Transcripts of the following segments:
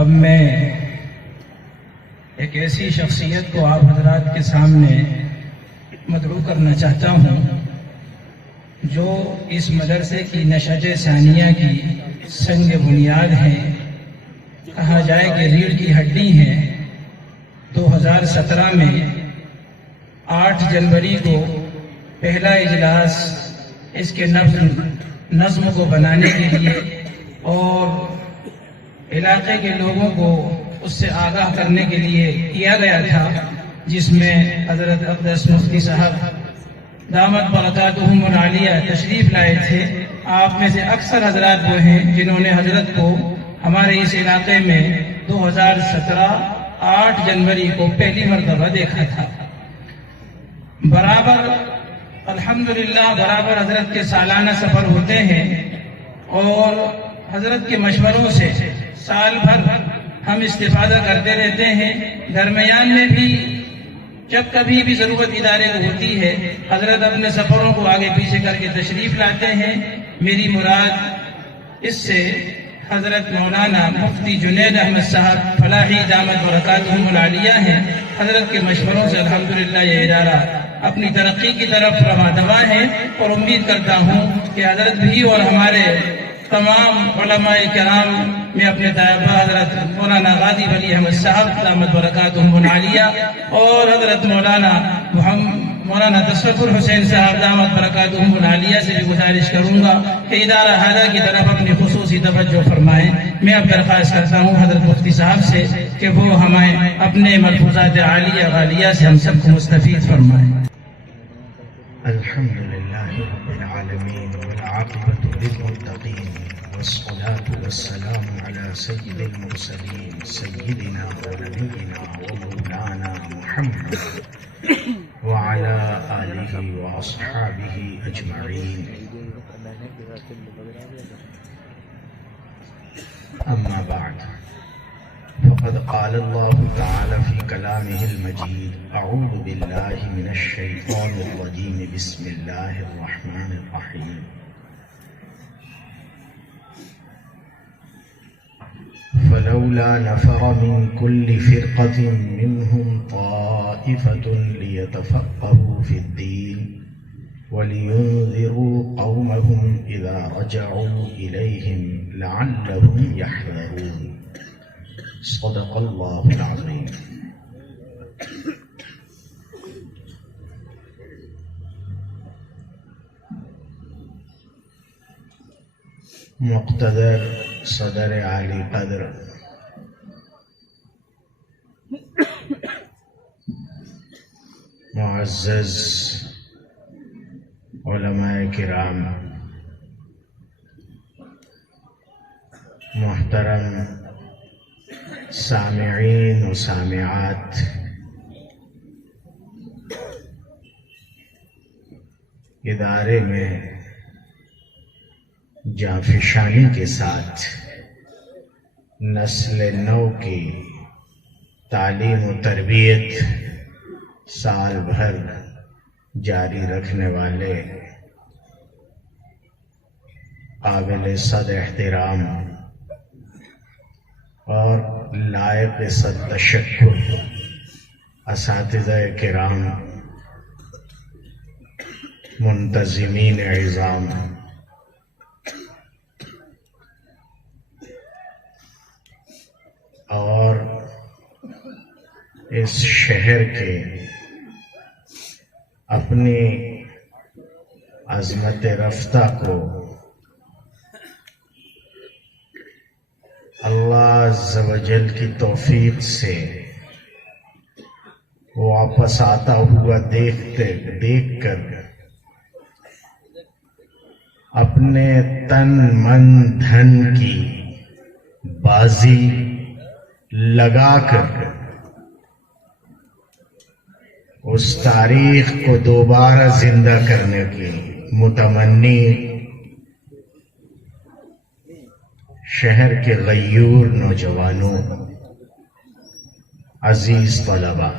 اب میں ایک ایسی شخصیت کو آپ حضرات کے سامنے مدعو کرنا چاہتا ہوں جو اس مدرسے کی نشأت ثانیہ کی سنگ بنیاد ہیں، کہا جائے کہ ریڑھ کی ہڈی ہیں۔ 2017 میں 8 جنوری کو پہلا اجلاس اس کے نظم کو بنانے کے لیے اور علاقے کے لوگوں کو اس سے آگاہ کرنے کے لیے کیا گیا تھا، جس میں حضرت اقدس مفتی صاحب دامت برکاتہم العالیہ تشریف لائے تھے۔ آپ میں سے اکثر حضرات وہ ہیں جنہوں نے حضرت کو ہمارے اس علاقے میں 2017 8 جنوری کو پہلی مرتبہ دیکھا تھا۔ الحمدللہ برابر حضرت کے سالانہ سفر ہوتے ہیں اور حضرت کے مشوروں سے سال بھر ہم استفادہ کرتے رہتے ہیں۔ درمیان میں بھی جب کبھی بھی ضرورت ادارے کو ہوتی ہے، حضرت اپنے سفروں کو آگے پیچھے کر کے تشریف لاتے ہیں۔ میری مراد اس سے حضرت مولانا مفتی جنید احمد صاحب فلاحی دامت برکاتہم العالیہ ہیں۔ حضرت کے مشوروں سے الحمدللہ یہ ادارہ اپنی ترقی کی طرف رواں دوا ہے، اور امید کرتا ہوں کہ حضرت بھی اور ہمارے تمام علماء کرام میں اپنے طیبہ حضرت مولانا غازی ولی احمد صاحب دامت برکاتہم العالیہ اور حضرت مولانا تصفر حسین صاحب دامت برکاتہم العالیہ سے بھی گزارش کروں گا کہ ادارہ حاضہ کی طرف اپنی خصوصی توجہ فرمائیں۔ میں اب درخواست کرتا ہوں حضرت مفتی صاحب سے کہ وہ ہمیں اپنے ملفوظات عالیہ غالیہ سے ہم سب کو مستفید فرمائیں۔ الحمدللہ رب العالمین والعاقبۃ للمتقین والصلاة والسلام علی سید المرسلین سیدنا ونبینا ومولانا محمد وعلى آلہ واصحابہ اجمعین، اما بعد، فقد قال اللہ تعالی فی کلامہ المجید، اعوذ باللہ من الشیطان الرجیم، بسم اللہ الرحمن الرحیم، فلولا نفر من كل فرقة منهم طائفة ليتفقهوا في الدين ولينذروا قومهم إذا رجعوا إليهم لعلهم يحذرون، صدق الله العظيم۔ مقتدر صدر عالی قدر معزز علماء کرام، محترم سامعین و سامعات، ادارے میں جانفشانی کے ساتھ نسل نو کی تعلیم و تربیت سال بھر جاری رکھنے والے قابل صد احترام اور لائق صد تشکر اساتذہ کرام، منتظمین عظام، اور اس شہر کے اپنی عظمت رفتہ کو اللہ عز و جل کی توفیق سے واپس آتا ہوا دیکھ کر اپنے تن من دھن کی بازی لگا کر اس تاریخ کو دوبارہ زندہ کرنے کی متمنی شہر کے غیور نوجوانوں، عزیز طلباء،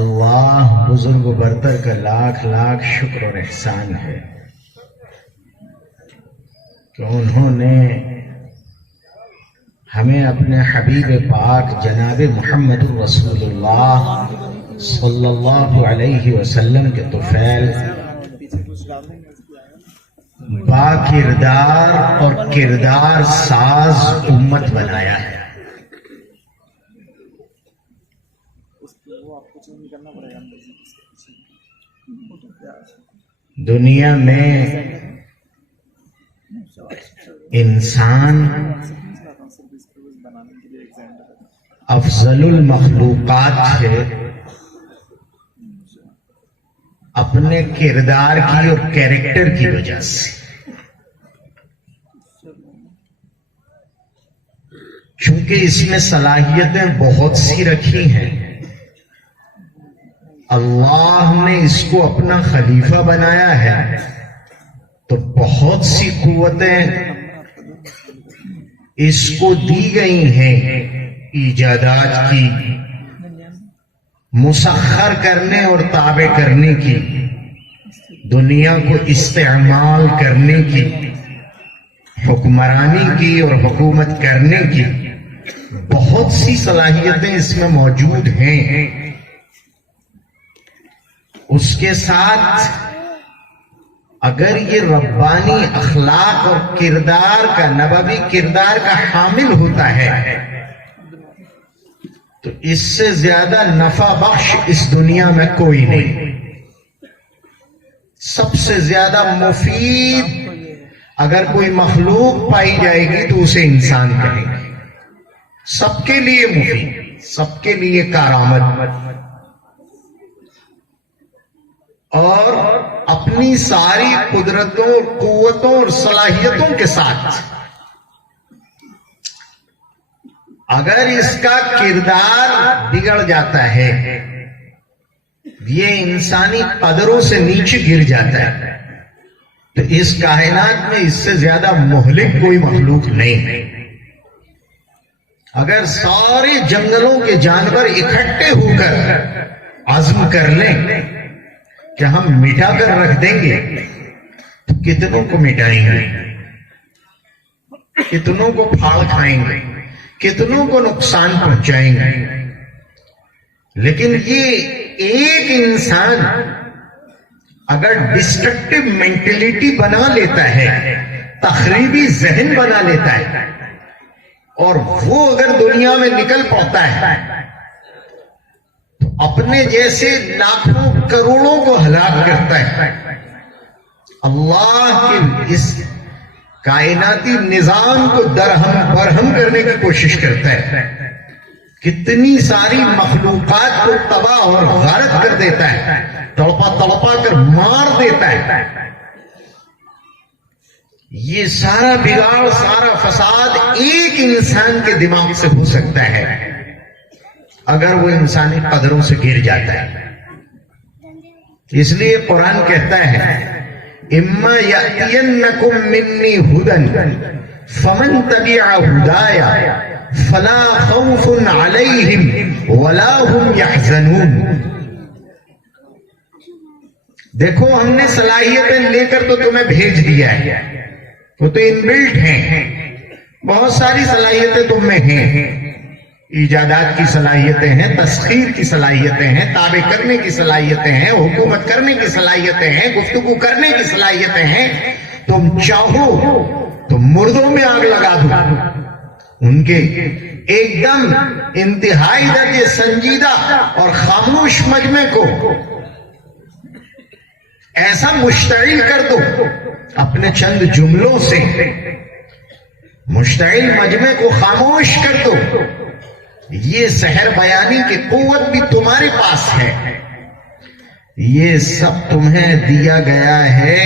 اللہ بزرگ و برتر کا لاکھ لاکھ شکر اور احسان ہے کہ انہوں نے ہمیں اپنے حبیب پاک جناب محمد رسول اللہ صلی اللہ علیہ وسلم کے طفیل با کردار اور کردار ساز امت بنایا ہے. دنیا میں انسان افضل المخلوقات ہے اپنے کردار کی اور کیریکٹر کی وجہ سے. چونکہ اس میں صلاحیتیں بہت سی رکھی ہیں، اللہ نے اس کو اپنا خلیفہ بنایا ہے، تو بہت سی قوتیں اس کو دی گئی ہیں ایجادات کی، مسخر کرنے اور تابع کرنے کی، دنیا کو استعمال کرنے کی، حکمرانی کی اور حکومت کرنے کی بہت سی صلاحیتیں اس میں موجود ہیں. اس کے ساتھ اگر یہ ربانی اخلاق اور کردار کا، نبوی کردار کا حامل ہوتا ہے تو اس سے زیادہ نفع بخش اس دنیا میں کوئی نہیں. سب سے زیادہ مفید اگر کوئی مخلوق پائی جائے گی تو اسے انسان کہیں گے. سب کے لیے مفید، سب کے لیے کارآمد، اور اپنی ساری قدرتوں، قوتوں اور صلاحیتوں کے ساتھ اگر اس کا کردار بگڑ جاتا ہے، یہ انسانی قدروں سے نیچے گر جاتا ہے، تو اس کائنات میں اس سے زیادہ مہلک کوئی مخلوق نہیں ہے. اگر سارے جنگلوں کے جانور اکٹھے ہو کر عزم کر لیں کہ ہم مٹا کر رکھ دیں گے تو کتنوں کو مٹائیں گے، کتنوں کو پھاڑ کھائیں گے، کتنوں کو نقصان پہنچائیں گے. لیکن یہ ایک انسان اگر ڈسٹرکٹیو مینٹلٹی بنا لیتا ہے، تخریبی ذہن بنا لیتا ہے، اور وہ اگر دنیا میں نکل پڑتا ہے تو اپنے جیسے لاکھوں کروڑوں کو ہلاک کرتا ہے. اللہ کے اس کائناتی نظام کو درہم برہم کرنے کی کوشش کرتا ہے، کتنی ساری مخلوقات کو تباہ اور غارت کر دیتا ہے، تڑپا تڑپا کر مار دیتا ہے. یہ سارا بگاڑ، سارا فساد ایک انسان کے دماغ سے ہو سکتا ہے اگر وہ انسانی قدروں سے گر جاتا ہے. اس لیے قرآن کہتا ہے اما یأتینکم منی ھدی فمن تبع ھدایا فلا خوف علیہم ولا هم یحزنون. دیکھو ہم نے صلاحیتیں لے کر تو تمہیں بھیج دیا ہے، وہ تو انبلٹ ہیں، بہت ساری صلاحیتیں تم میں ہیں، ایجادات کی صلاحیتیں ہیں، تسخیر کی صلاحیتیں ہیں، تابع کرنے کی صلاحیتیں ہیں، حکومت کرنے کی صلاحیتیں ہیں، گفتگو کرنے کی صلاحیتیں ہیں. تم چاہو تو مردوں میں آگ لگا دو، ان کے ایک دم انتہائی درجے سنجیدہ اور خاموش مجمع کو ایسا مشتعل کر دو اپنے چند جملوں سے، مشتعل مجمع کو خاموش کر دو. یہ سحر بیانی کی قوت بھی تمہارے پاس ہے. یہ سب تمہیں دیا گیا ہے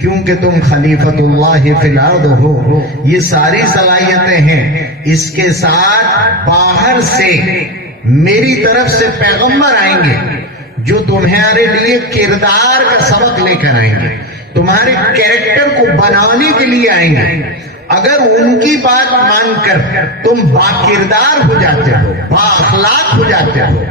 کیونکہ تم خلیفۃ اللہ فی الارض ہو. یہ ساری صلاحیتیں ہیں. اس کے ساتھ باہر سے میری طرف سے پیغمبر آئیں گے جو تمہارے لیے کردار کا سبق لے کر آئیں گے، تمہارے کیریکٹر کو بنانے کے لیے آئیں گے. اگر ان کی بات مان کر تم با کردار ہو جاتے ہو، با اخلاق ہو جاتے ہو،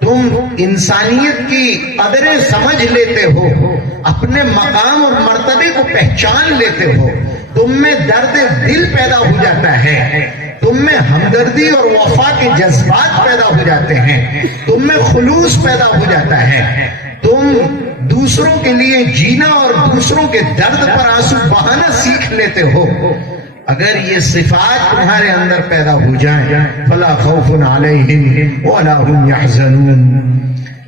تم انسانیت کی قدریں سمجھ لیتے ہو، اپنے مقام اور مرتبے کو پہچان لیتے ہو، تم میں درد دل پیدا ہو جاتا ہے، تم میں ہمدردی اور وفا کے جذبات پیدا ہو جاتے ہیں، تم میں خلوص پیدا ہو جاتا ہے، تم دوسروں کے لیے جینا اور دوسروں کے درد پر آنسو بہانا سیکھ لیتے ہو۔ اگر یہ صفات تمہارے اندر پیدا ہو جائیں، فلا خوف علیہم ولا هم يحزنون،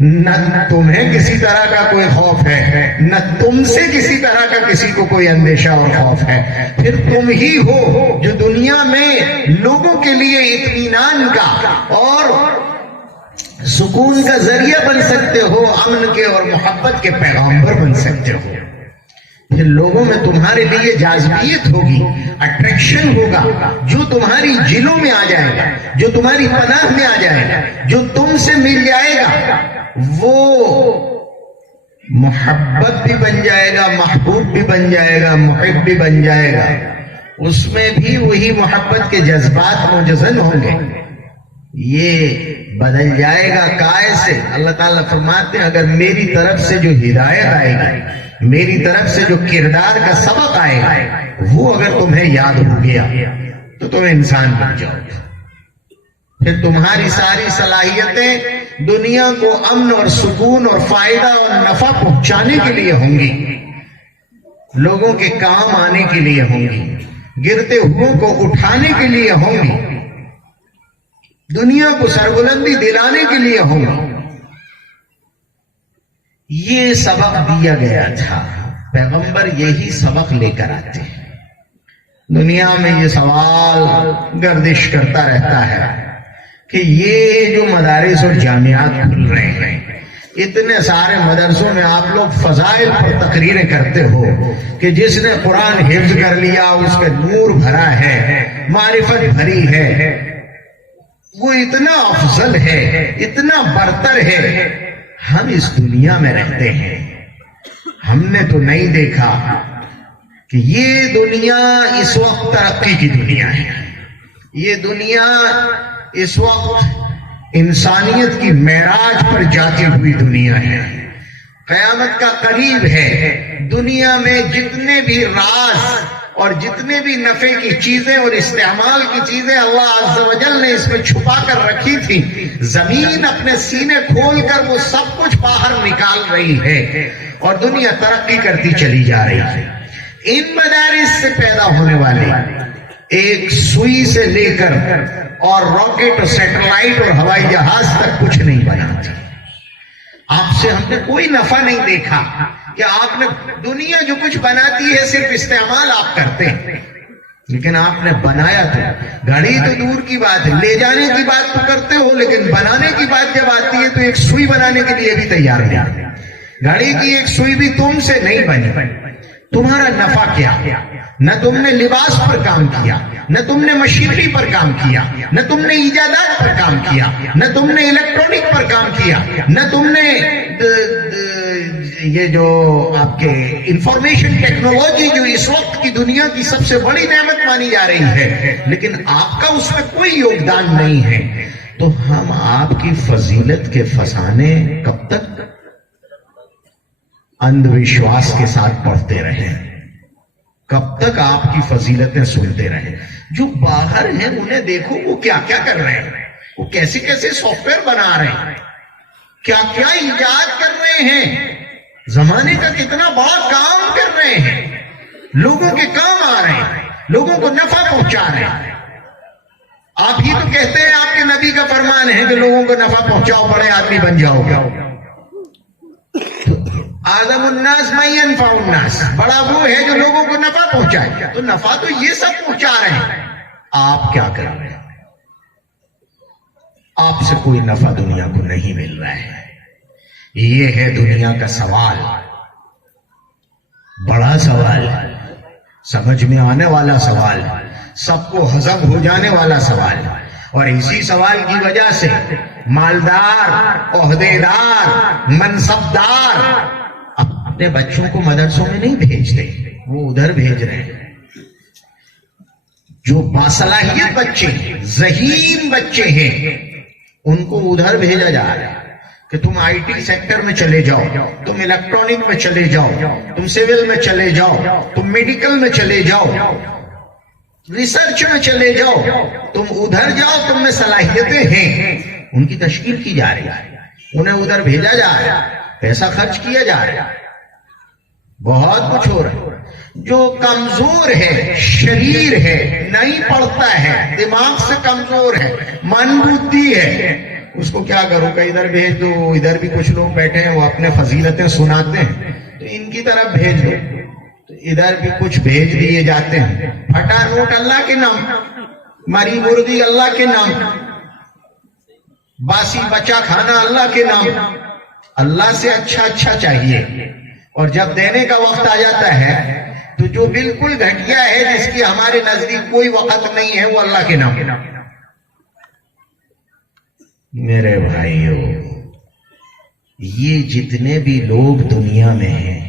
نہ تمہیں کسی طرح کا کوئی خوف ہے، نہ تم سے کسی طرح کا کسی کو کوئی اندیشہ اور خوف ہے۔ پھر تم ہی ہو جو دنیا میں لوگوں کے لیے اطمینان کا اور سکون کا ذریعہ بن سکتے ہو، امن کے اور محبت کے پیغامبر بن سکتے ہو۔ پھر لوگوں میں تمہارے لیے جاذبیت ہوگی، اٹریکشن ہوگا، جو تمہاری جلوں میں آ جائے گا، جو تمہاری پناہ میں آ جائے گا، جو تم سے مل جائے گا، وہ محبت بھی بن جائے گا، محبوب بھی بن جائے گا، محب بھی بن جائے گا۔ اس میں بھی وہی محبت کے جذبات موجزن ہوں گے، یہ بدل جائے گا کائے سے۔ اللہ تعالیٰ فرماتے ہیں اگر میری طرف سے جو ہدایت آئے گی، میری طرف سے جو کردار کا سبق آئے گا، وہ اگر تمہیں یاد ہو گیا تو تم انسان بن جاؤ گے۔ پھر تمہاری ساری صلاحیتیں دنیا کو امن اور سکون اور فائدہ اور نفع پہنچانے کے لیے ہوں گی، لوگوں کے کام آنے کے لیے ہوں گی، گرتے ہوئے کو اٹھانے کے لیے ہوں گی، دنیا کو سربلندی دلانے کے لیے ہوں گی۔ یہ سبق دیا گیا تھا، پیغمبر یہی سبق لے کر آتے ہیں۔ دنیا میں یہ سوال گردش کرتا رہتا ہے کہ یہ جو مدارس اور جامعات کھل رہے ہیں، اتنے سارے مدرسوں میں آپ لوگ فضائل پر تقریریں کرتے ہو کہ جس نے قرآن حفظ کر لیا اس کا نور بھرا ہے، معرفت بھری ہے، وہ اتنا افضل ہے، اتنا برتر ہے۔ ہم اس دنیا میں رہتے ہیں، ہم نے تو نہیں دیکھا کہ یہ دنیا اس وقت ترقی کی دنیا ہے، یہ دنیا اس وقت انسانیت کی معراج پر جاتی ہوئی دنیا ہے، قیامت کا قریب ہے۔ دنیا میں جتنے بھی راز اور جتنے بھی نفع کی چیزیں اور استعمال کی چیزیں اللہ عز و جل نے اس میں چھپا کر رکھی تھی، زمین اپنے سینے کھول کر وہ سب کچھ باہر نکال رہی ہے اور دنیا ترقی کرتی چلی جا رہی ہے۔ ان مدارس سے پیدا ہونے والے ایک سوئی سے لے کر اور راکٹ اور سیٹلائٹ اور ہوائی جہاز تک کچھ نہیں بناتے۔ آپ سے ہم نے کوئی نفع نہیں دیکھا کہ آپ نے دنیا جو کچھ بناتی ہے صرف استعمال آپ کرتے ہیں، لیکن آپ نے بنایا تو گھڑی تو دور کی بات ہے، لے جانے کی بات تو کرتے ہو، لیکن بنانے کی بات جب آتی ہے تو ایک سوئی بنانے کے لیے بھی تیار نہیں۔ گھڑی کی ایک سوئی بھی تم سے نہیں بنی۔ تمہارا نفع کیا؟ نہ تم نے لباس پر کام کیا، نہ تم نے مشینری پر کام کیا، نہ تم نے ایجادات پر کام کیا، نہ تم نے الیکٹرونک پر کام کیا، نہ تم نے یہ جو آپ کے انفارمیشن ٹیکنالوجی جو اس وقت کی دنیا کی سب سے بڑی نعمت مانی جا رہی ہے، لیکن آپ کا اس میں کوئی یوگدان نہیں ہے، تو ہم آپ کی فضیلت کے فسانے کب تک اندھ وشواس کے ساتھ پڑھتے رہے؟ کب تک آپ کی فضیلتیں سنتے رہے؟ جو باہر ہیں انہیں دیکھو وہ کیا کیا کر رہے ہیں، وہ کیسے کیسے سافٹ ویئر بنا رہے ہیں، کیا کیا ایجاد کر رہے ہیں، زمانے کا کتنا بڑا کام کر رہے ہیں، لوگوں کے کام آ رہے ہیں، لوگوں کو نفع پہنچا رہے ہیں۔ آپ ہی تو کہتے ہیں، آپ کے نبی کا فرمان ہے کہ لوگوں کو نفع پہنچاؤ، بڑے آدمی بن جاؤ گے۔ آدم الناس من ينفع الناس، بڑا وہ ہے جو لوگوں کو نفع پہنچائے، تو نفع تو یہ سب پہنچا رہے ہیں، آپ کیا کر رہے ہیں؟ آپ سے کوئی نفع دنیا کو نہیں مل رہا ہے۔ یہ ہے دنیا کا سوال، بڑا سوال، سمجھ میں آنے والا سوال، سب کو ہضم ہو جانے والا سوال، اور اسی سوال کی وجہ سے مالدار، عہدیدار، منصبدار اپنے بچوں کو مدرسوں میں نہیں بھیجتے، وہ ادھر بھیج رہے ہیں۔ جو باصلاحیت بچے، ذہین بچے ہیں، ان کو ادھر بھیجا جا رہا ہے کہ تم آئی ٹی سیکٹر میں چلے جاؤ، تم الیکٹرانک میں چلے جاؤ، تم سول میں چلے جاؤ، تم میڈیکل میں چلے جاؤ۔ ریسرچ میں چلے جاؤ، تم ادھر جاؤ، تم میں صلاحیتیں ہیں، ان کی تشکیل کی جا رہی ہے، انہیں ادھر بھیجا جا رہا ہے، پیسہ خرچ کیا جا رہا ہے، بہت کچھ ہو رہا ہے۔ جو کمزور ہے، شریر ہے، نہیں پڑھتا ہے، دماغ سے کمزور ہے، من بودھی ہے، اس کو کیا کرو کہ ادھر بھیج دو، ادھر بھی کچھ لوگ بیٹھے ہیں وہ اپنے فضیلتیں سناتے ہیں تو ان کی طرف بھیج دو، تو ادھر بھی کچھ بھیج دیے جاتے ہیں، پھٹا نوٹ اللہ کے نام، مری مرغی اللہ کے نام، باسی بچا کھانا اللہ کے نام۔ اللہ سے اچھا چاہیے، اور جب دینے کا وقت آ جاتا ہے تو جو بالکل گھٹیا ہے، جس کی ہمارے نزدیک کوئی وقت نہیں ہے، وہ اللہ کے نام۔ میرے بھائیو، یہ جتنے بھی لوگ دنیا میں ہیں،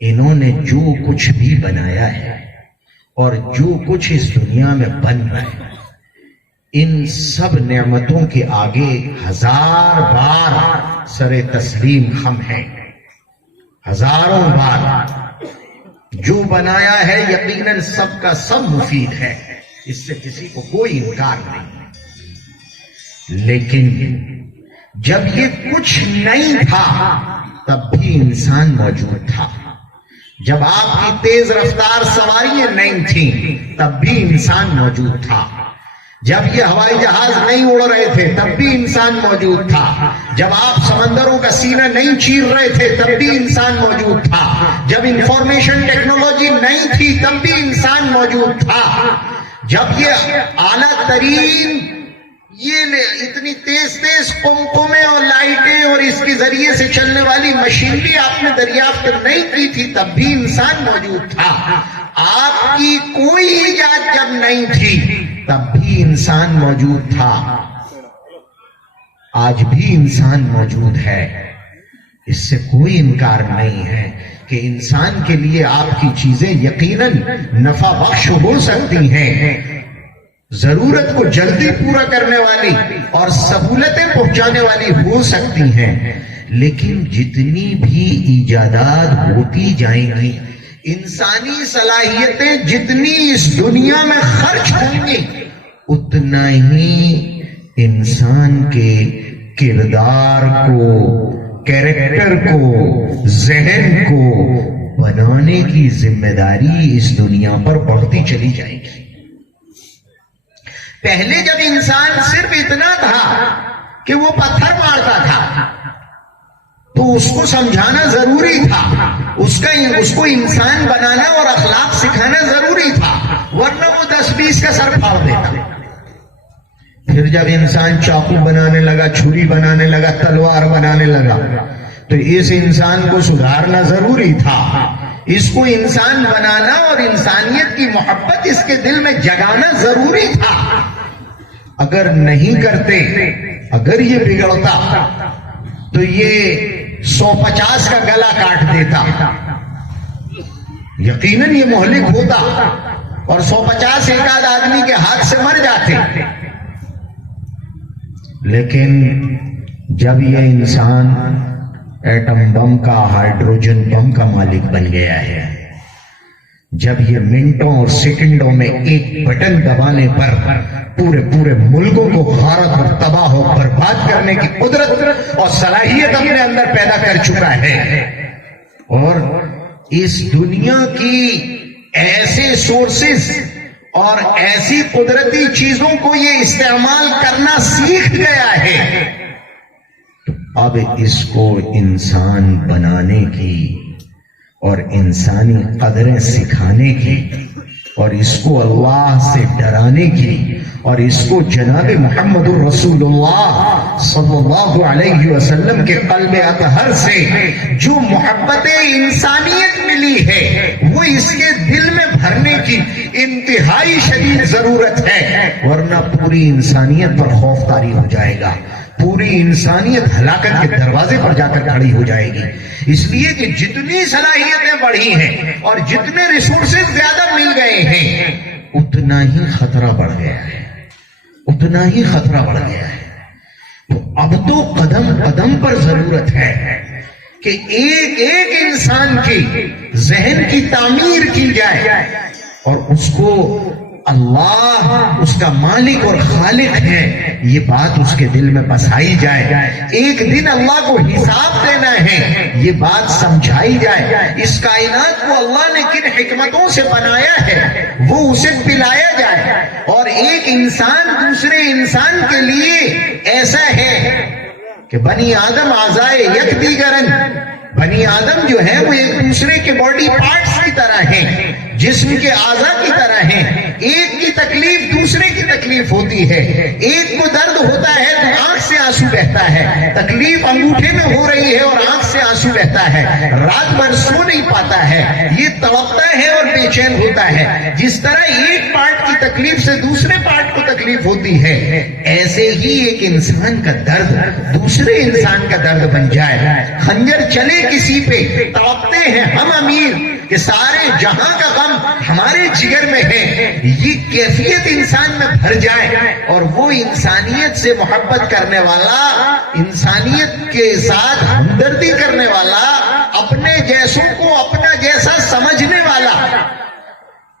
انہوں نے جو کچھ بھی بنایا ہے اور جو کچھ اس دنیا میں بن رہا ہے، ان سب نعمتوں کے آگے ہزار بار سر تسلیم خم ہے، ہزاروں بار۔ جو بنایا ہے یقیناً سب کا سب مفید ہے، اس سے کسی کو کوئی انکار نہیں، لیکن جب یہ کچھ نہیں تھا تب بھی انسان موجود تھا، جب آپ کی تیز رفتار سواریاں نہیں تھیں تب بھی انسان موجود تھا، جب یہ ہوائی جہاز نہیں اڑ رہے تھے تب بھی انسان موجود تھا، جب آپ سمندروں کا سینہ نہیں چیر رہے تھے تب بھی انسان موجود تھا، جب انفارمیشن ٹیکنالوجی نہیں تھی تب بھی انسان موجود تھا، جب یہ اعلیٰ ترین یہ اتنی تیز قمقمیں اور لائٹیں اور اس کے ذریعے سے چلنے والی مشینری آپ نے دریافت نہیں کی تھی تب بھی انسان موجود تھا، آپ کی کوئی ایجاد جب نہیں تھی تب بھی انسان موجود تھا، آج بھی انسان موجود ہے، اس سے کوئی انکار نہیں ہے کہ انسان کے لیے آپ کی چیزیں یقیناً نفع بخش ہو سکتی ہیں، ضرورت کو جلدی پورا کرنے والی اور سہولتیں پہنچانے والی ہو سکتی ہیں، لیکن جتنی بھی ایجادات ہوتی جائیں گی، انسانی صلاحیتیں جتنی اس دنیا میں خرچ ہوں گی، اتنا ہی انسان کے کردار کو، کیریکٹر کو، ذہن کو بنانے کی ذمہ داری اس دنیا پر بڑھتی چلی جائے گی۔ پہلے جب انسان صرف اتنا تھا کہ وہ پتھر مارتا تھا تو اس کو سمجھانا ضروری تھا، اس کو انسان بنانا اور اخلاق سکھانا ضروری تھا، ورنہ وہ 10-20 کا سر پھاڑ دیتا۔ پھر جب انسان چاقو بنانے لگا، چھری بنانے لگا، تلوار بنانے لگا، تو اس انسان کو سدھارنا ضروری تھا، اس کو انسان بنانا اور انسانیت کی محبت اس کے دل میں جگانا ضروری تھا۔ اگر نہیں کرتے، اگر یہ بگڑتا تو یہ 150 کا گلا کاٹ دیتا، یقیناً یہ مہلک ہوتا اور 150 ایک آدھ آدمی کے ہاتھ سے مر جاتے، لیکن جب یہ انسان ایٹم بم کا، ہائیڈروجن بم کا مالک بن گیا ہے، جب یہ منٹوں اور سیکنڈوں میں ایک بٹن دبانے پر پورے ملکوں کو غارت اور تباہ و برباد کرنے کی قدرت اور صلاحیت اپنے اندر پیدا کر چکا ہے، اور اس دنیا کی ایسے سورسز اور ایسی قدرتی چیزوں کو یہ استعمال کرنا سیکھ گیا ہے، اب اس کو انسان بنانے کی اور انسانی قدریں سکھانے کی اور اس کو اللہ سے ڈرانے کی اور اس کو جناب محمد الرسول اللہ صلی اللہ علیہ وسلم کے قلب اطہر سے جو محبت انسانیت ملی ہے وہ اس کے دل میں بھرنے کی انتہائی شدید ضرورت ہے، ورنہ پوری انسانیت پر خوف طاری ہو جائے گا، پوری انسانیت ہلاکت کے دروازے پر جا کر کھڑی ہو جائے گی، اس لیے کہ جتنی صلاحیتیں بڑھی ہیں اور جتنے ریسورسز زیادہ مل گئے ہیں اتنا ہی خطرہ بڑھ گیا ہے، اتنا ہی خطرہ بڑھ گیا ہے۔ تو اب تو قدم قدم پر ضرورت ہے کہ ایک ایک انسان کی ذہن کی تعمیر کی جائے اور اس کو اللہ اس کا مالک اور خالق ہے، یہ بات اس کے دل میں بسائی جائے، ایک دن اللہ کو حساب دینا ہے، یہ بات سمجھائی جائے، اس کائنات کو اللہ نے کن حکمتوں سے بنایا ہے وہ اسے پلایا جائے، اور ایک انسان دوسرے انسان کے لیے ایسا ہے کہ بنی آدم اعضائے یک دیگرن، بنی آدم جو ہے وہ ایک دوسرے کے باڈی پارٹس کی طرح ہیں، جسم کے اعضاء کی طرح ہیں، ایک کی تکلیف دوسرے کی تکلیف ہوتی ہے، ایک کو درد ہوتا ہے تو آنکھ سے آنسو بہتا ہے، تکلیف انگوٹھے میں ہو رہی ہے اور آنکھ سے آنسو بہتا ہے، رات بھر سو نہیں پاتا ہے، یہ تڑپتا ہے اور بے چین ہوتا ہے، جس طرح ایک پارٹ کی تکلیف سے دوسرے پارٹ کو تکلیف ہوتی ہے، ایسے ہی ایک انسان کا درد دوسرے انسان کا درد بن جائے، خنجر چلے کسی پہ تڑپتے ہیں ہم امیر کہ سارے جہاں کا غم ہمارے جگر میں ہے، یہ کیفیت انسان میں بھر جائے اور وہ انسانیت سے محبت کرنے والا، انسانیت کے ساتھ ہمدردی کرنے والا، اپنے جیسوں کو اپنا جیسا سمجھنے والا،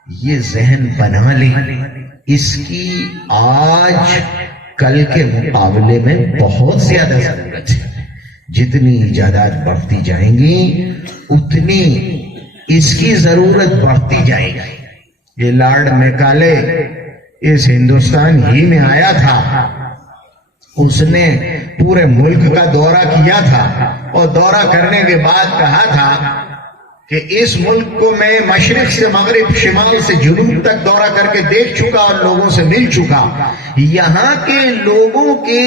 یہ ذہن بنا لے، اس کی آج کل کے مقابلے میں بہت زیادہ ضرورت ہے۔ جتنی ایجادات بڑھتی جائیں گی اتنی اس کی ضرورت بڑھتی جائے گی۔ یہ لارڈ میکالے اس ہندوستان ہی میں آیا تھا، اس نے پورے ملک کا دورہ کیا تھا اور دورہ کرنے کے بعد کہا تھا کہ اس ملک کو میں مشرق سے مغرب، شمال سے جنوب تک دورہ کر کے دیکھ چکا اور لوگوں سے مل چکا، یہاں کے لوگوں کے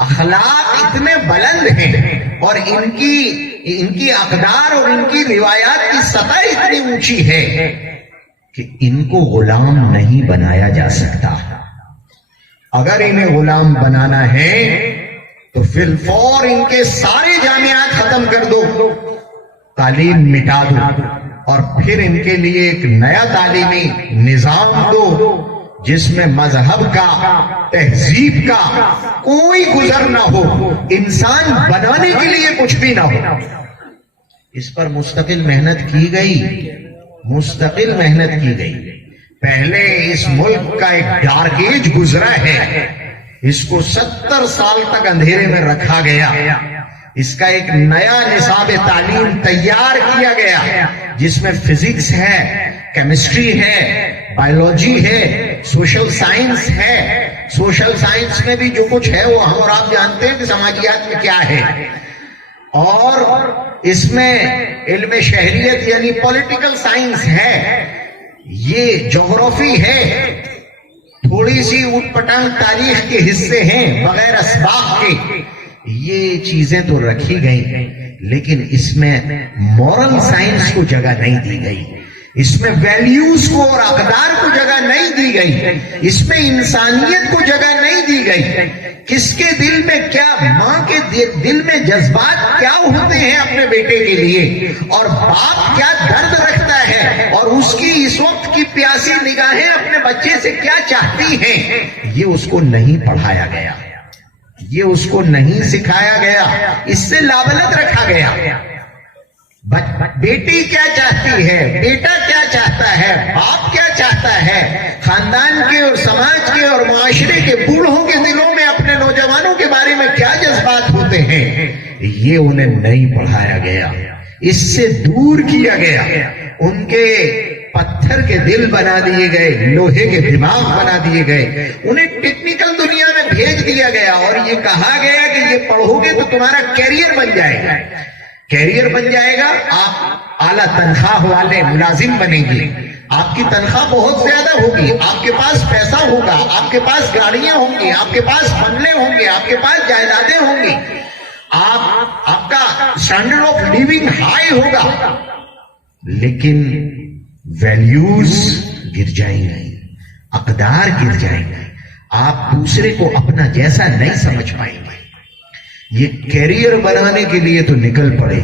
اخلاق اتنے بلند ہیں اور ان کی اقدار اور ان کی روایات کی سطح اتنی اونچی ہے کہ ان کو غلام نہیں بنایا جا سکتا۔ اگر انہیں غلام بنانا ہے تو فی الفور ان کے سارے جامعات ختم کر دو، تعلیم مٹا دو اور پھر ان کے لیے ایک نیا تعلیمی نظام دو جس میں مذہب کا، تہذیب کا کوئی گزر نہ ہو، انسان بنانے کے لیے کچھ بھی نہ ہو۔ اس پر مستقل محنت کی گئی، مستقل محنت کی گئی۔ پہلے اس ملک کا ایک ڈارک ایج گزرا ہے، اس کو 70 سال تک اندھیرے میں رکھا گیا، اس کا ایک نیا نصاب تعلیم تیار کیا گیا جس میں فزکس ہے، کیمسٹری ہے، بایولوجی ہے، سوشل سائنس ہے۔ سوشل سائنس میں بھی جو کچھ ہے وہ ہم اور آپ جانتے ہیں کہ سماجیات میں کیا ہے، اور اس میں علم شہریت یعنی پولیٹیکل سائنس ہے، یہ جغرافی ہے، تھوڑی سی اٹھ پٹانگ تاریخ کے حصے ہیں بغیر اسباق کے، یہ چیزیں تو رکھی گئی لیکن اس میں مورل سائنس کو جگہ نہیں دی گئی، اس میں ویلیوز کو اور اقدار کو جگہ نہیں دی گئی، اس میں انسانیت کو جگہ نہیں دی گئی۔ کس کے دل میں کیا، ماں کے دل میں جذبات کیا ہوتے ہیں اپنے بیٹے کے لیے، اور باپ کیا درد رکھتا ہے اور اس کی اس وقت کی پیاسی نگاہیں اپنے بچے سے کیا چاہتی ہیں، یہ اس کو نہیں پڑھایا گیا، یہ اس کو نہیں سکھایا گیا، اس سے لابلد رکھا گیا۔ بیٹی کیا چاہتی ہے، بیٹا کیا چاہتا ہے، باپ کیا چاہتا ہے، خاندان کے اور سماج کے اور معاشرے کے بوڑھوں کے دلوں میں اپنے نوجوانوں کے بارے میں کیا جذبات ہوتے ہیں، یہ انہیں نہیں پڑھایا گیا، اس سے دور کیا گیا۔ ان کے پتھر کے دل بنا دیے گئے، لوہے کے دماغ بنا دیے گئے، انہیں ٹیکنیکل دنیا میں بھیج دیا گیا اور یہ کہا گیا کہ یہ پڑھو گے تو تمہارا کیریئر بن جائے گا، کیریئر بن جائے گا، آپ اعلیٰ تنخواہ والے ملازم بنیں گے، آپ کی تنخواہ بہت زیادہ ہوگی، آپ کے پاس پیسہ ہوگا، آپ کے پاس گاڑیاں ہوں گی، آپ کے پاس بنگلے ہوں گے، آپ کے پاس جائیدادیں ہوں گی، آپ کا اسٹینڈرڈ آف لیونگ ہائی ہوگا، لیکن ویلیوز گر جائیں گے، اقدار گر جائیں گے، آپ دوسرے کو اپنا جیسا نہیں سمجھ پائیں گے۔ یہ کیریئر بنانے کے لیے تو نکل پڑے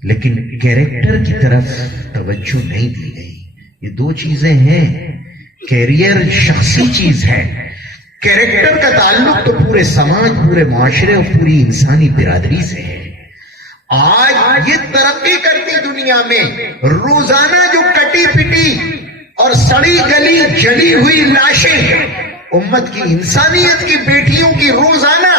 لیکن کیریکٹر کی طرف توجہ نہیں دی گئی۔ یہ دو چیزیں ہیں، کیریئر شخصی چیز ہے، کیریکٹر کا تعلق تو پورے سماج، پورے معاشرے اور پوری انسانی برادری سے ہے۔ آج یہ ترقی کرتی دنیا میں روزانہ جو کٹی پٹی اور سڑی گلی جلی ہوئی لاشیں امت کی انسانیت کی بیٹیوں کی روزانہ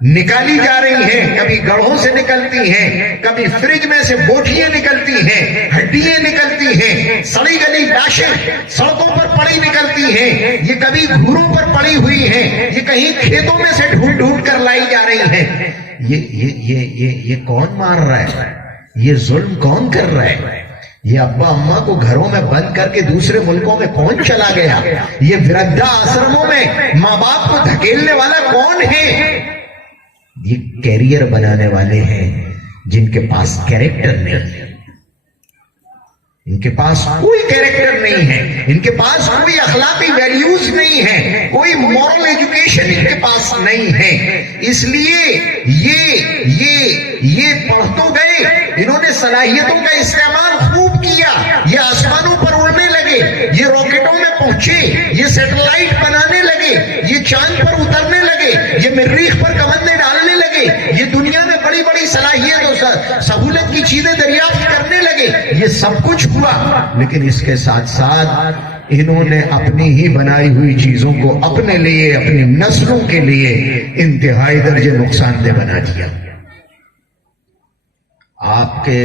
نکالی جا رہی ہیں. کبھی گڑھوں سے نکلتی ہیں, کبھی فریج میں سے بوٹیاں نکلتی ہیں, ہڈیاں نکلتی ہیں, سڑی گلی لاشیں سڑکوں پر پڑی نکلتی ہیں. یہ کبھی گھروں پر پڑی ہوئی ہیں, یہ کہیں کھیتوں میں سے ڈھونڈ ڈھونڈ کر لائی جا رہی ہیں. یہ کون مار رہا ہے؟ یہ ظلم کون کر رہا ہے؟ یہ ابا اماں کو گھروں میں بند کر کے دوسرے ملکوں میں کون چلا گیا؟ یہ وردھا آشرموں میں ماں باپ کو دھکیلنے والا کون ہے؟ یہ کیریئر بنانے والے ہیں جن کے پاس کیریکٹر نہیں ہے. ان کے پاس کوئی کیریکٹر نہیں ہے, ان کے پاس کوئی اخلاقی ویلیوز نہیں ہے, کوئی مورل ایجوکیشن ان کے پاس نہیں ہے. اس لیے یہ پڑھ تو گئے, انہوں نے صلاحیتوں کا استعمال خوب کیا, یہ آسمانوں پر اڑنے لگے, یہ راکٹوں میں پہنچے, یہ سیٹلائٹ بنانے لگے, یہ چاند پر اترنے لگے, یہ مریخ پر کمندیں ڈالنے لگے, یہ دنیا میں بڑی بڑی صلاحیت اور سہولت کی چیزیں دریافت کرنے لگے. یہ سب کچھ ہوا, لیکن اس کے ساتھ ساتھ انہوں نے اپنی ہی بنائی ہوئی چیزوں کو اپنے لیے, اپنی نسلوں کے لیے انتہائی درجے نقصان دہ بنا دیا. آپ کے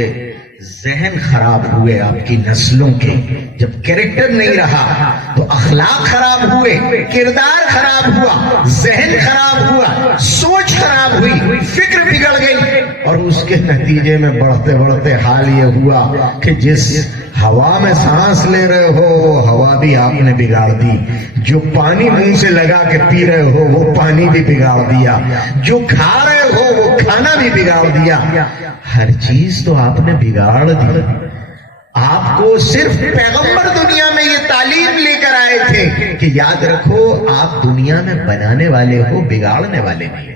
ذہن خراب ہوئے, آپ کی نسلوں کے. جب کیریکٹر نہیں رہا تو اخلاق خراب ہوئے, کردار خراب ہوا, ذہن خراب ہوا, سوچ خراب ہوئی, فکر بگڑ گئی, اور اس کے نتیجے میں بڑھتے بڑھتے حال یہ ہوا کہ جس ہوا میں سانس لے رہے ہو وہ ہوا بھی آپ نے بگاڑ دی, جو پانی منہ سے لگا کے پی رہے ہو وہ پانی بھی بگاڑ دیا, جو کھا رہے ہو وہ کھانا بھی بگاڑ دیا. ہر چیز تو آپ نے بگاڑ دی. آپ کو صرف پیغمبر دنیا میں یہ تعلیم لے کر آئے تھے کہ یاد رکھو آپ دنیا میں بنانے والے ہو, بگاڑنے والے نہیں.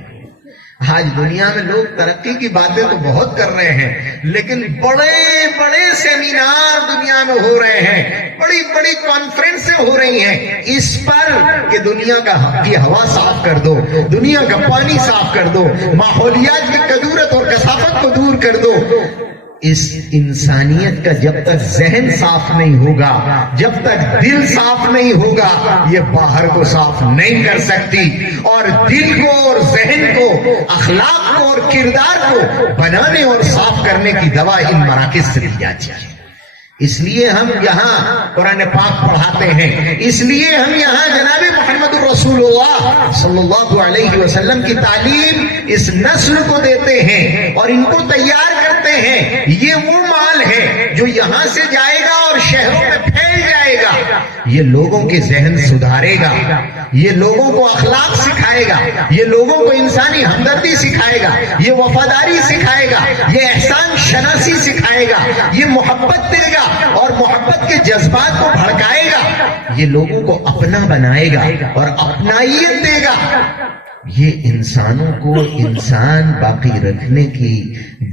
آج دنیا میں لوگ ترقی کی باتیں تو بہت کر رہے ہیں, لیکن بڑے بڑے سیمینار دنیا میں ہو رہے ہیں, بڑی بڑی کانفرنسیں ہو رہی ہیں اس پر کہ دنیا کی ہوا صاف کر دو, دنیا کا پانی صاف کر دو, ماحولیات کی کدورت اور کثافت کو دور کر دو. اس انسانیت کا جب تک ذہن صاف نہیں ہوگا, جب تک دل صاف نہیں ہوگا, یہ باہر کو صاف نہیں کر سکتی. اور دل کو اور ذہن کو, اخلاق کو اور کردار کو بنانے اور صاف کرنے کی دوا ان مراکز سے دی جاتی ہے. اس لیے ہم یہاں قرآن پاک پڑھاتے ہیں, اس لیے ہم یہاں جناب محمد رسول اللہ صلی اللہ علیہ وسلم کی تعلیم اس نسل کو دیتے ہیں اور ان کو تیار کرتے ہیں. یہ وہ مال ہے جو یہاں سے جائے گا اور شہروں میں پھیل جائے گا. یہ لوگوں کے ذہن سدھارے گا, یہ لوگوں کو اخلاق سکھائے گا, یہ لوگوں کو انسانی ہمدردی سکھائے گا, یہ وفاداری سکھائے گا, یہ احسان شناسی سکھائے گا, یہ محبت دے گا اور محبت کے جذبات کو بھڑکائے گا, یہ لوگوں کو اپنا بنائے گا اور اپنائیت دے گا. یہ انسانوں کو انسان باقی رکھنے کی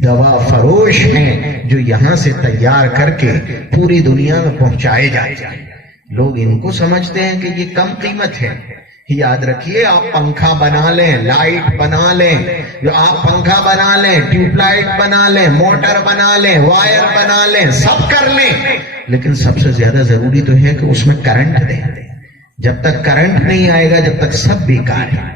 دوا فروش ہیں جو یہاں سے تیار کر کے پوری دنیا میں پہنچائے جائے. لوگ ان کو سمجھتے ہیں کہ یہ کم قیمت ہے. یاد رکھیے, آپ پنکھا بنا لیں, لائٹ بنا لیں, جو آپ پنکھا بنا لیں, ٹیوب لائٹ بنا لیں, موٹر بنا لیں, وائر بنا لیں, سب کر لیں, لیکن سب سے زیادہ ضروری تو ہے کہ اس میں کرنٹ دیں. جب تک کرنٹ نہیں آئے گا جب تک سب بیکار ہے.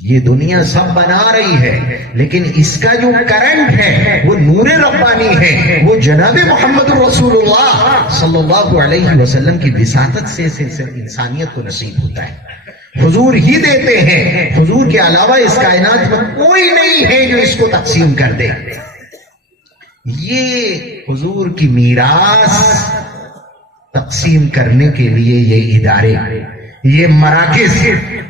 یہ دنیا سب بنا رہی ہے, لیکن اس کا جو کرنٹ ہے وہ نور ربانی ہے, وہ جناب محمد رسول اللہ صلی اللہ علیہ وسلم کی وساطت سے انسانیت کو نصیب ہوتا ہے. حضور ہی دیتے ہیں, حضور کے علاوہ اس کائنات میں کوئی نہیں ہے جو اس کو تقسیم کر دے. یہ حضور کی میراث تقسیم کرنے کے لیے یہ ادارے, یہ مراکز,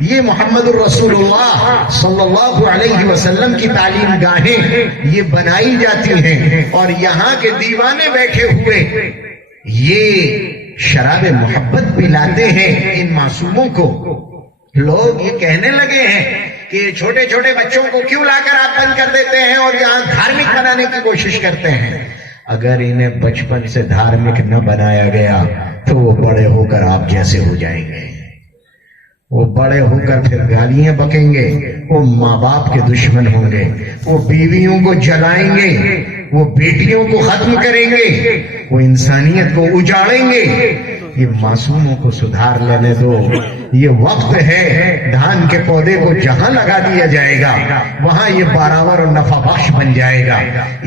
یہ محمد الرسول اللہ صلی اللہ علیہ وسلم کی تعلیم گاہیں یہ بنائی جاتی ہیں, اور یہاں کے دیوانے بیٹھے ہوئے یہ شراب محبت پلاتے ہیں ان معصوموں کو. لوگ یہ کہنے لگے ہیں کہ چھوٹے چھوٹے بچوں کو کیوں لا کر آپ بند کر دیتے ہیں اور یہاں دھارمک بنانے کی کوشش کرتے ہیں. اگر انہیں بچپن سے دھارمک نہ بنایا گیا تو وہ بڑے ہو کر آپ جیسے ہو جائیں گے. وہ بڑے ہو کر پھر گالیاں بکیں گے, وہ ماں باپ کے دشمن ہوں گے, وہ بیویوں کو جلائیں گے, وہ بیٹیوں کو ختم کریں گے, وہ انسانیت کو اجاڑیں گے. یہ معصوموں کو سدھار لینے دو. یہ وقت ہے دھان کے پودے کو جہاں لگا دیا جائے گا وہاں یہ بارآور اور نفع بخش بن جائے گا.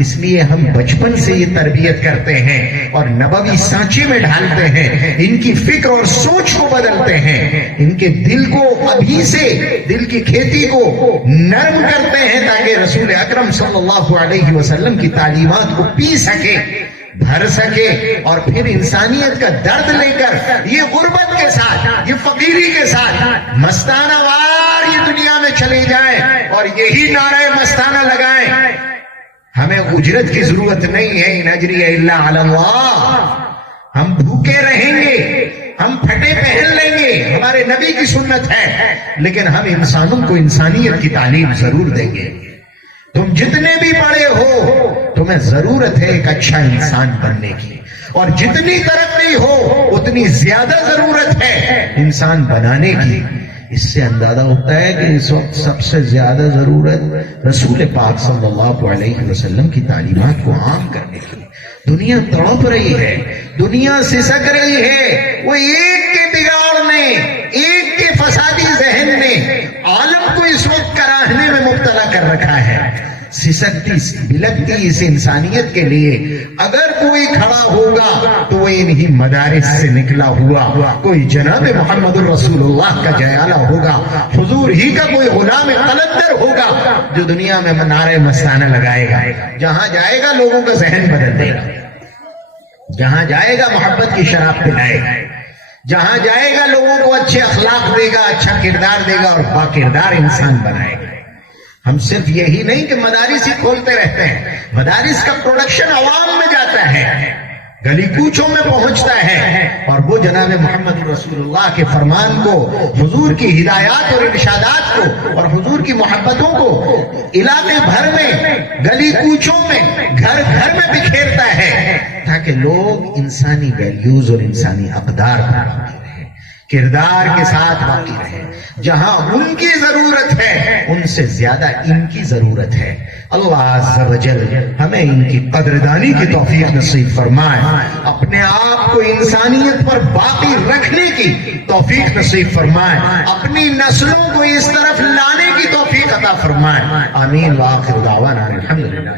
اس لیے ہم بچپن سے یہ تربیت کرتے ہیں اور نبوی سانچے میں ڈھالتے ہیں. ان کی فکر اور سوچ کو بدلتے ہیں. ان کے دل کو ابھی سے دل کی کھیتی کو نرم کرتے ہیں تاکہ رسول اکرم صلی اللہ علیہ وسلم کی تعلیمات کو پی سکے, بھر سکے, اور پھر انسانیت کا درد لے کر یہ غربت کے ساتھ, یہ فقیری کے ساتھ مستانہ وار یہ دنیا میں چلے جائیں اور یہی نعرہ مستانہ لگائیں. ہمیں اجرت کی ضرورت نہیں ہے. ان اجری الا علی اللہ. ہم بھوکے رہیں گے, ہم پھٹے پہن لیں گے, ہمارے نبی کی سنت ہے, لیکن ہم انسانوں کو انسانیت کی تعلیم ضرور دیں گے. تم جتنے بھی بڑے ہو تمہیں ضرورت ہے ایک اچھا انسان بننے کی, اور جتنی ترقی ہو اتنی زیادہ ضرورت ہے انسان بنانے کی. اس سے اندازہ ہوتا ہے کہ اس وقت سب سے زیادہ ضرورت رسول پاک صلی اللہ علیہ وسلم کی تعلیمات کو عام کرنے کی. دنیا تڑپ رہی ہے, دنیا سسک رہی ہے. وہ ایک کے بگاڑ نے, ایک کے فسادی ذہن نے عالم کو اس وقت کراہنے میں مبتلا کر رکھا ہے. سسکتی بلکتی اس انسانیت کے لیے اگر کوئی کھڑا ہوگا تو وہ انہی مدارس سے نکلا ہوا کوئی جناب محمد الرسول اللہ کا جیالہ ہوگا, حضور ہی کا کوئی غلام قلندر ہوگا جو دنیا میں نعرہ مستانہ لگائے گا. جہاں جائے گا لوگوں کا ذہن بدل دے گا, جہاں جائے گا محبت کی شراب پلائے گا, جہاں جائے گا لوگوں کو اچھے اخلاق دے گا, اچھا کردار دے گا اور با کردار انسان بنائے گا. ہم صرف یہی نہیں کہ مدارس ہی کھولتے رہتے ہیں, مدارس کا پروڈکشن عوام میں جاتا ہے, گلی کوچوں میں پہنچتا ہے, اور وہ جناب محمد رسول اللہ کے فرمان کو, حضور کی ہدایات اور ارشادات کو اور حضور کی محبتوں کو علاقے بھر میں, گلی کوچوں میں, گھر گھر میں بکھیرتا ہے تاکہ لوگ انسانی ویلیوز اور انسانی اقدار پر باقی رہیں, کردار کے ساتھ باقی رہیں. جہاں ان کی ضرورت ہے ان سے زیادہ ان کی ضرورت ہے. اللہ عز و جل ہمیں ان کی قدردانی کی توفیق نصیب فرمائے, اپنے آپ کو انسانیت پر باقی رکھنے کی توفیق نصیب فرمائے, اپنی نسلوں کو اس طرف لانے کی توفیق عطا فرمائے. آمین. وآخر دعوانا الحمدللہ.